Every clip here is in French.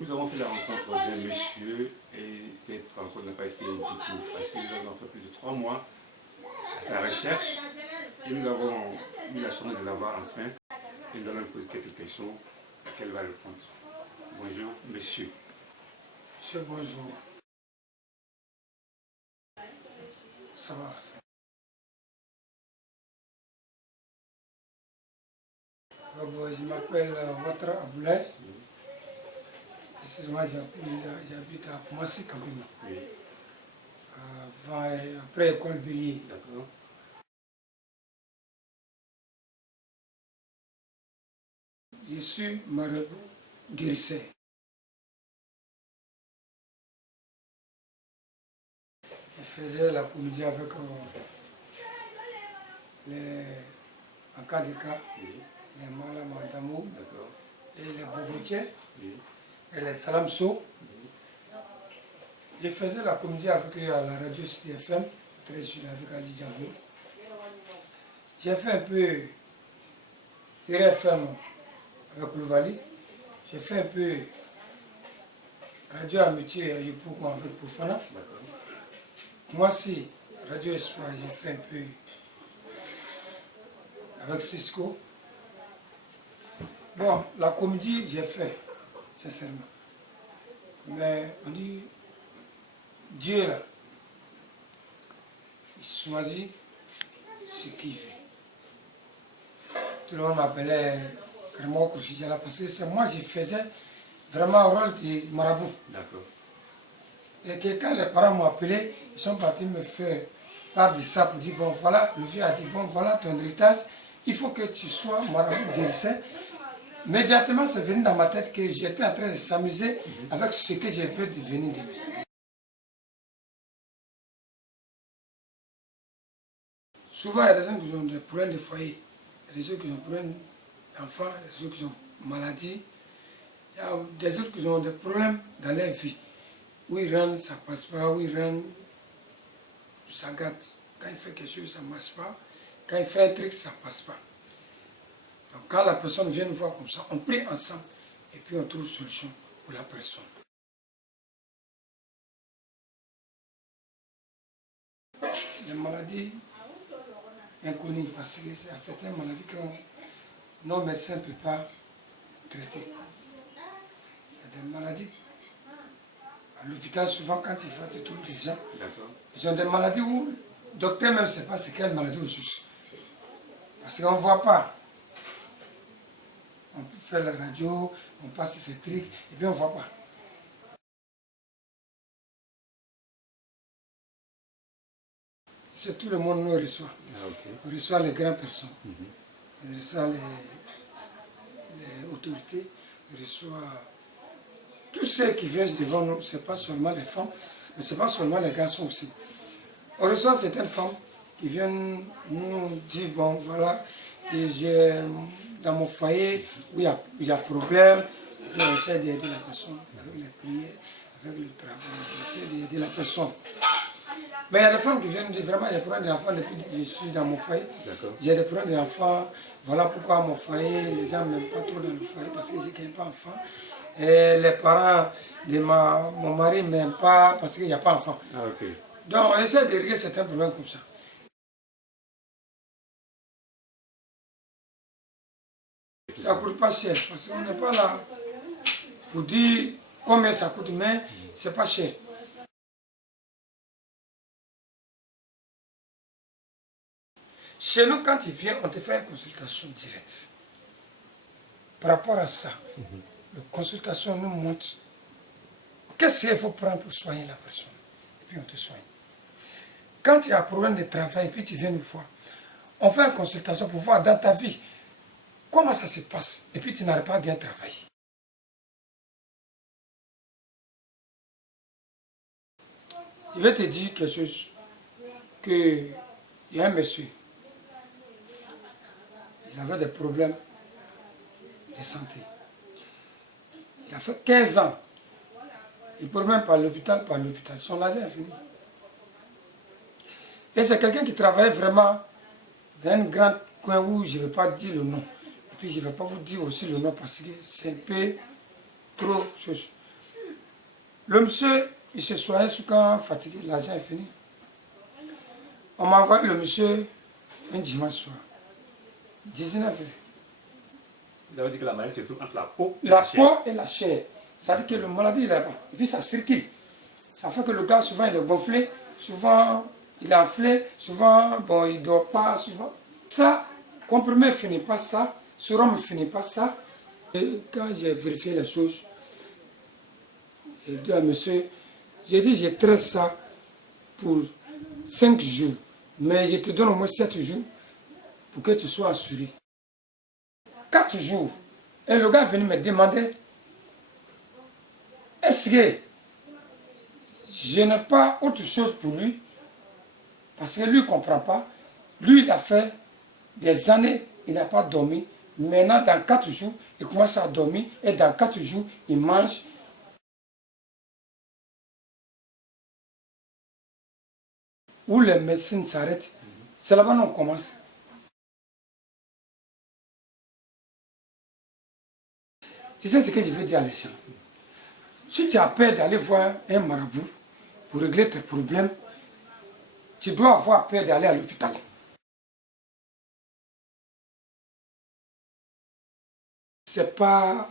Nous avons fait la rencontre d'un monsieur et cette rencontre n'a pas été du tout facile. Nous avons fait plus de 3 mois à sa recherche et nous avons eu la chance de l'avoir enfin. Et nous allons lui poser quelques questions auxquelles elle va répondre. Bonjour, monsieur. Monsieur, bonjour. Ça va, je m'appelle Ouattara Aboulaye. Précisément, j'habite à Koumassi, Cameroun. Oui. Après l'école Bélier. D'accord. Je suis marabout guérisseur. Je faisais la comédie avec en cas de cas, Oui. les Malamandamou D'accord. et les Bobotiens Oui. et les Salamso. Oui. Je faisais la comédie avec la radio Cité FM, très sur avec Ali Django. J'ai fait un peu RFM avec Louvali. J'ai fait un peu Radio Amitié avec Poufana. D'accord. Moi aussi, Radio Espoir, j'ai fait un peu avec Cisco. Bon, la comédie, j'ai fait, sincèrement. Mais on dit, Dieu là, il choisit ce qu'il fait. Tout le monde m'appelait Carmo Kouchidjala parce que c'est moi qui faisais vraiment le rôle de marabout. D'accord. Et que quand les parents m'ont appelé, ils sont partis me faire part de ça pour dire, bon voilà, le vieux a dit, bon voilà ton héritage, il faut que tu sois marabout guérisseur. Immédiatement, c'est venu dans ma tête que j'étais en train de s'amuser avec ce que j'ai fait devenir de lui. Souvent, il y a des gens qui ont des problèmes de foyer, il y a des gens qui ont des problèmes d'enfants, il y a des gens qui ont maladie, il y a des autres qui ont des problèmes dans leur vie. Où ils rentrent, ça ne passe pas, où ils rentrent, ça gâte. Quand il fait quelque chose, ça ne marche pas. Quand il fait un truc, ça ne passe pas. Donc quand la personne vient nous voir comme ça, on prie ensemble et puis on trouve une solution pour la personne. Les maladies inconnues, parce que c'est certaines maladies que nos médecins ne peuvent pas traiter. Il y a des maladies. À l'hôpital, souvent, quand ils vont, tu trouves des gens. Ils ont des maladies où le docteur même ne sait pas c'est quelle maladie au juste. Parce qu'on ne voit pas. On fait la radio, on passe ces trucs, et puis on ne voit pas. C'est tout le monde nous reçoit. On reçoit les grandes personnes. On reçoit les autorités. On reçoit tous ceux qui viennent devant nous. Ce n'est pas seulement les femmes, mais ce n'est pas seulement les garçons aussi. On reçoit certaines femmes qui viennent nous dire, bon voilà, j'ai dans mon foyer où il y a problème, et puis on essaie d'aider la personne avec les prières, avec le travail, on essaie d'aider la personne. Mais il y a des femmes qui viennent dire vraiment, j'ai des problèmes d'enfants depuis que je suis dans mon foyer. J'ai des problèmes d'enfants, voilà pourquoi mon foyer, les gens ne m'aiment pas trop dans le foyer parce que je n'ai pas d'enfants. Et les parents de mon mari ne m'aiment pas parce qu'il n'y a pas d'enfants. Donc on essaie de régler certains problèmes comme ça. Ça ne coûte pas cher parce qu'on n'est pas là pour dire combien ça coûte, mais ce n'est pas cher. Chez nous, quand tu viens, on te fait une consultation directe. Par rapport à ça, la consultation nous montre qu'est-ce qu'il faut prendre pour soigner la personne. Et puis on te soigne. Quand il y a un problème de travail, et puis tu viens nous voir, on fait une consultation pour voir dans ta vie comment ça se passe. Et puis tu n'arrives pas à bien travailler. Je vais te dire quelque chose, qu'il y a un monsieur, il avait des problèmes de santé. Il a fait 15 ans. Il peut même par l'hôpital, son argent est fini. Et c'est quelqu'un qui travaillait vraiment dans un grand coin où je ne vais pas dire le nom. Et puis je ne vais pas vous dire aussi le nom parce que c'est un peu trop chose. Le monsieur, il se soignait quand fatigué, l'argent est fini. On m'a envoyé le monsieur un dimanche soir, 19h. Vous avez dit que la maladie se trouve entre la peau et la peau et la chair. Ça veut dire que le maladie est là-bas. Et puis ça circule. Ça fait que le gars, souvent, il est gonflé, souvent, il est enflé, souvent, bon, il ne dort pas, souvent. Ça, comprimé ne finit pas ça, sérum ne finit pas ça. Et quand j'ai vérifié les choses, j'ai dit à monsieur, j'ai dit, je traite ça pour 5 jours, mais je te donne au moins 7 jours pour que tu sois assuré. 4 jours. Et le gars est venu me demander, est-ce que je n'ai pas autre chose pour lui? Parce que lui ne comprend pas. Lui, il a fait des années, il n'a pas dormi. Maintenant, dans 4 jours, il commence à dormir. Et dans 4 jours, il mange. Où les médecines s'arrêtent, c'est là-bas qu'on commence. Tu sais ce que je veux dire à les gens. Si tu as peur d'aller voir un marabout pour régler tes problèmes, tu dois avoir peur d'aller à l'hôpital. C'est pas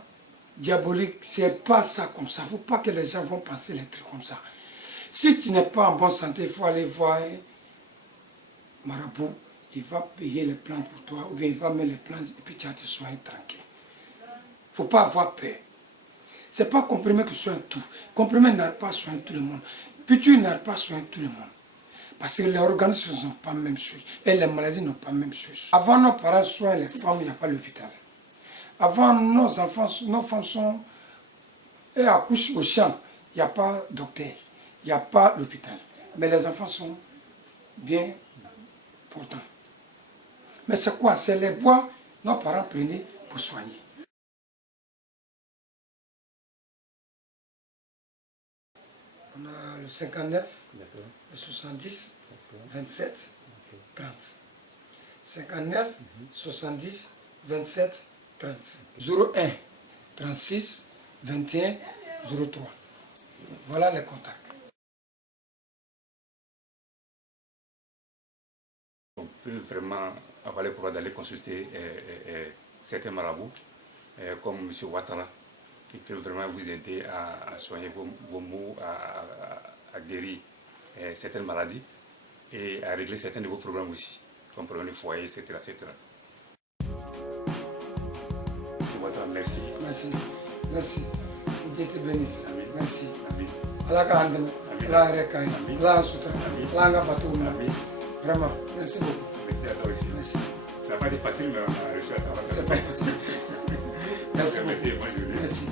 diabolique, c'est pas ça comme ça. Il ne faut pas que les gens vont penser les trucs comme ça. Si tu n'es pas en bonne santé, il faut aller voir un marabout. Il va payer les plantes pour toi, ou bien il va mettre les plantes et puis tu vas te soigner tranquille. Il ne faut pas avoir peur. Ce n'est pas comprimé que soigne tout. Comprimé n'arrive pas à soigner tout le monde. Piqûre n'arrive pas à soigner tout le monde. Parce que les organismes n'ont pas la même chose. Et les maladies n'ont pas la même chose. Avant, nos parents soignent les femmes, il n'y a pas l'hôpital. Avant, nos femmes sont et accouchent au champ. Il n'y a pas de docteur. Il n'y a pas l'hôpital. Mais les enfants sont bien portants. Mais c'est quoi? C'est les bois que nos parents prenaient pour soigner. On a le 59, le 70, 27, 30. 59, 70, 27, 30. 01, 36, 21, 03. Voilà les contacts. On peut vraiment avoir le courage d'aller consulter certains marabouts, comme M. Ouattara, qui peut vraiment vous aider à soigner vos maux, à guérir certaines maladies et à régler certains de vos problèmes aussi, comme problème de foyer, etc. Merci. Merci. Merci. Dieu te bénisse. Amen. Merci. Amen. Allah ka andana. Allah reka. Allah sutra. Allah nga batu. Vraiment. Merci beaucoup. Merci à toi aussi. Merci. Ça n'a pas été facile, mais on a réussi à travailler. C'est pas facile. Merci. Merci. Merci.